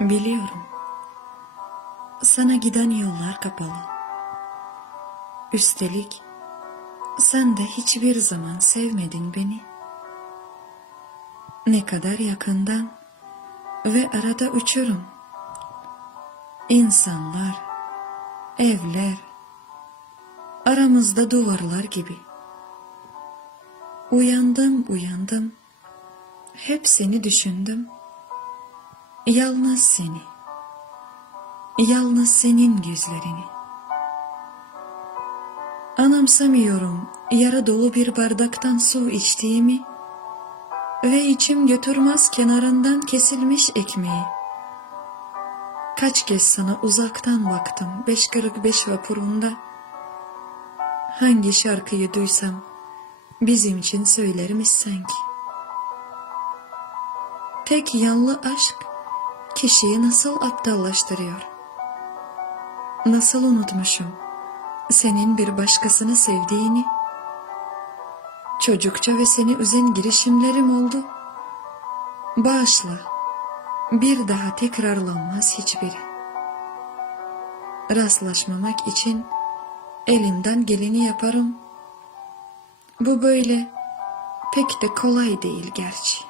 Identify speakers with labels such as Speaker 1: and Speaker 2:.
Speaker 1: Biliyorum. Sana giden yollar kapalı. Üstelik sen de hiçbir zaman sevmedin beni. Ne kadar yakından ve arada uçurum. İnsanlar, evler, aramızda duvarlar gibi. Uyandım, uyandım. Hep seni düşündüm. Yalnız seni. Yalnız senin gözlerini. Anımsamıyorum yara dolu bir bardaktan su içtiğimi ve içim götürmez kenarından kesilmiş ekmeği. Kaç kez sana uzaktan baktım 545 vapurunda. Hangi şarkıyı duysam bizim için söylermiş sanki. Tek yanlı aşk kişiyi nasıl aptallaştırıyor? Nasıl unutmuşum senin bir başkasını sevdiğini? Çocukça ve seni üzen girişimlerim oldu. Bağışla, bir daha tekrarlanmaz hiçbiri. Rastlaşmamak için elimden geleni yaparım. Bu böyle pek de kolay değil gerçi.